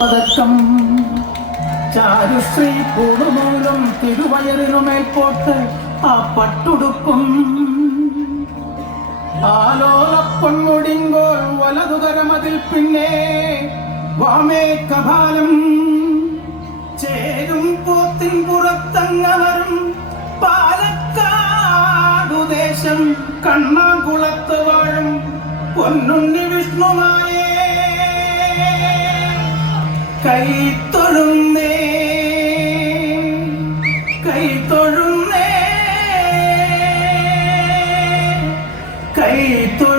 പതക്കം ചാരുശ്രീ പൂണുമൂലം തിരുവയറിനുമേൽപോട്ട് ആ പട്ടുടുക്കും. ആലോലപ്പൊൺമുടിങ്കോൾ വലതുകരമതിൽ പിന്നെ വാമേ കപാലം. ചേരും പോത്തിൻ പുറത്തങ്ങവരും പാലക്കാടുദേശം കണ്ണാകുളത്ത് വാഴും പൊന്നുണ്ണി വിഷ്ണുമായേ കൈത്തൊഴുന്നേ കൈത്തൊഴുന്നേ കൈത്തൊഴു